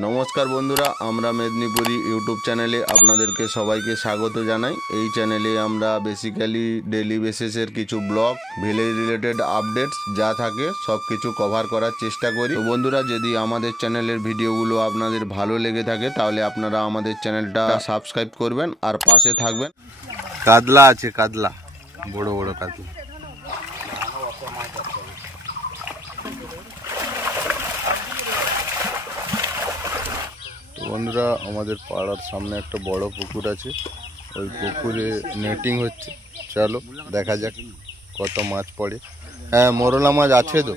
নমস্কার বন্ধুরা, আমরা মেদিনীপুরি ইউটিউব চ্যানেলে আপনাদেরকে সবাইকে স্বাগত জানাই। এই চ্যানেলে আমরা বেসিক্যালি ডেলি বেসিসের কিছু ব্লগ, ভিলেজ রিলেটেড আপডেটস যা থাকে সব কিছু কভার করার চেষ্টা করি। তো বন্ধুরা, যদি আমাদের চ্যানেলের ভিডিওগুলো আপনাদের ভালো লেগে থাকে তাহলে আপনারা আমাদের চ্যানেলটা সাবস্ক্রাইব করবেন আর পাশে থাকবেন। কাতলা আছে, কাতলা, বড় বড় কাতলা। বন্ধুরা, আমাদের পাড়ার সামনে একটা বড় পুকুর আছে, ওই পুকুরে নেটিং হচ্ছে। চলো দেখা যাক কত মাছ পড়ে। হ্যাঁ, মোরলা মাছ আছে তো।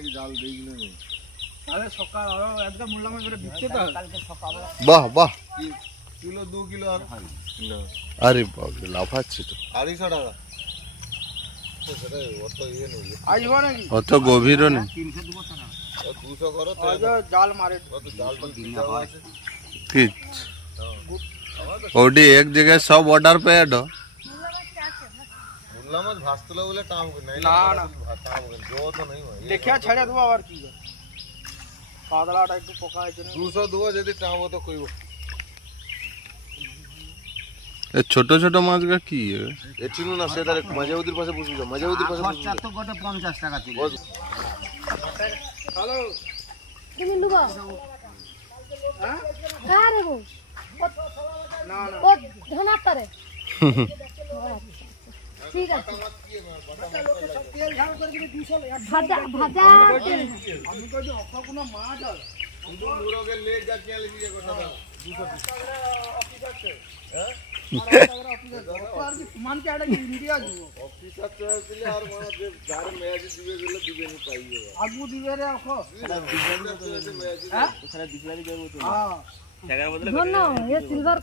বাহ বাহ, কিলো 2 কিলো। আরে বাপরে, লাফাচ্ছে তো। 250 টাকা। অত গভীরও নেই। 200 করো জাল মারে। ओडी एक जगह सब ऑर्डर पे है। मुल्ला मत भास्तला बोले टाइम को नहीं ना ना टाइम को जो तो नहीं है देखिया छड़े दो और की पादला टाइप को पकाए जने 200 दो यदि टाइम हो तो कोई ए छोटो छोटो माछ का की है ए चिनु ना सेदार मजाउद्दीर पासे पूछ लो। मजाउद्दीर पासे पूछ तो गोटे 50 টাকা ছিল। हेलो তুমি লুবা हां का रे वो না না ও ধনা তারে ঠিক আছে লোকে সব তেল ঝাল করে দিলে 200 ভাজা ভাজা আমি কই যে অফা কোন মাছ আর দুটো মুরগে লে যা কে লিয়ে কথা দাও 200 অফিস আছে হ্যাঁ আর কি মান কে আড়া ইন্ডিয়া যাব অফিস আছে দিলে আর মানে যে যার ম্যাচ দিবে গেলে দিবে নি পাইবে আগু দিবে রে অখো হ্যাঁ এখানে দিছলারি দেব তো হ্যাঁ জায়গার বদলে ধন্য এ সিলভার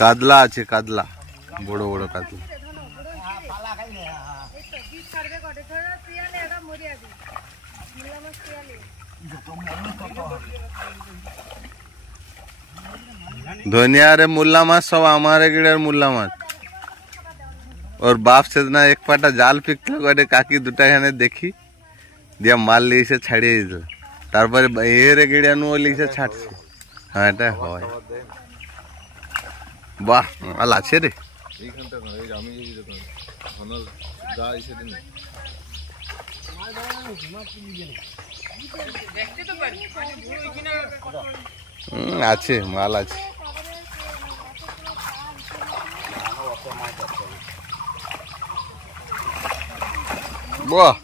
কাতলা আছে, কাতলা, বড় বড় কাতলা। धनिया रे मुल्ला माछ सब हमारे गिड़े मुल्ला माछ और बाप से ना एक पाटा जाल पिकल करे काकी दुटा खाने देखी दिया माल ली से छाड़िए दिल तारपरे एरे गिड़े नु ली से छाड़ছে। হ্যাঁ এটা হয়। বাহ, আল আছে রে এইখানটা না, এই আমি এই দেখুন ঘনর যা এসে দিন দেখতে তো পারি মানে বড় এখানে আছে, মাল আছে। বাহ,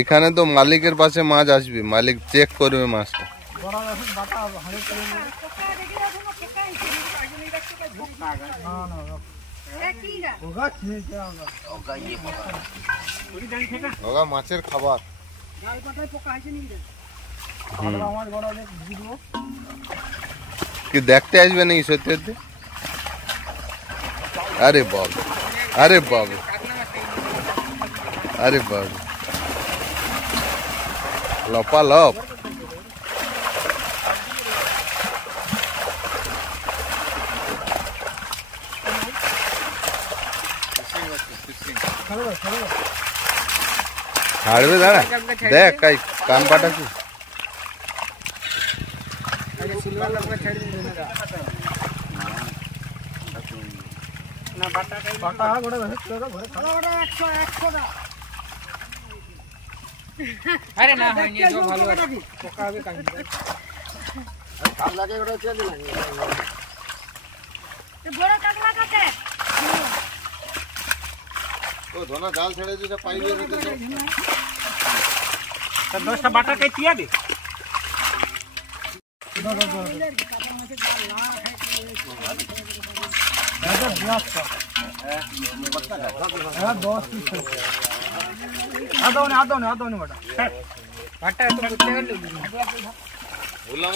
এখানে তো মালিকের পাশে মাছ আসবে, মালিক চেক করবে মাছটা। মাছের খাবার কি দেখতে আসবে নাকি সত্যি সত্যি? আরে বাবা, আরে বাবা, আরে বাবা, লপালপ। ছাড়বে দাঁড়া, দেখ কাই কান পাঠাচ্ছি। আরে না হয়নি তো ভালো আছে পোকা হবে কাই কাল লাগে ওটা চেয়ে দিলাম তো বড় কাকলা কাটে ও ধনা জাল ছেড়ে দিতে পাইবে তো 10টা বাটা কে তিয়া দে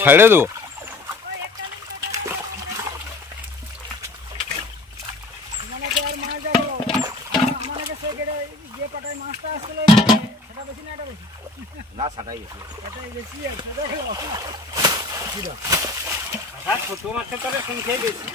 ছেড়ে দেবো। মাছের গেড়ে যে পাটায় মাছটা আসছিল সেটা বেশি না এটা বেশি? না সাটাই বেশি এটাই বেশি আছে দেখো। ছোট মাছের তরে সংখ্যাই বেশি।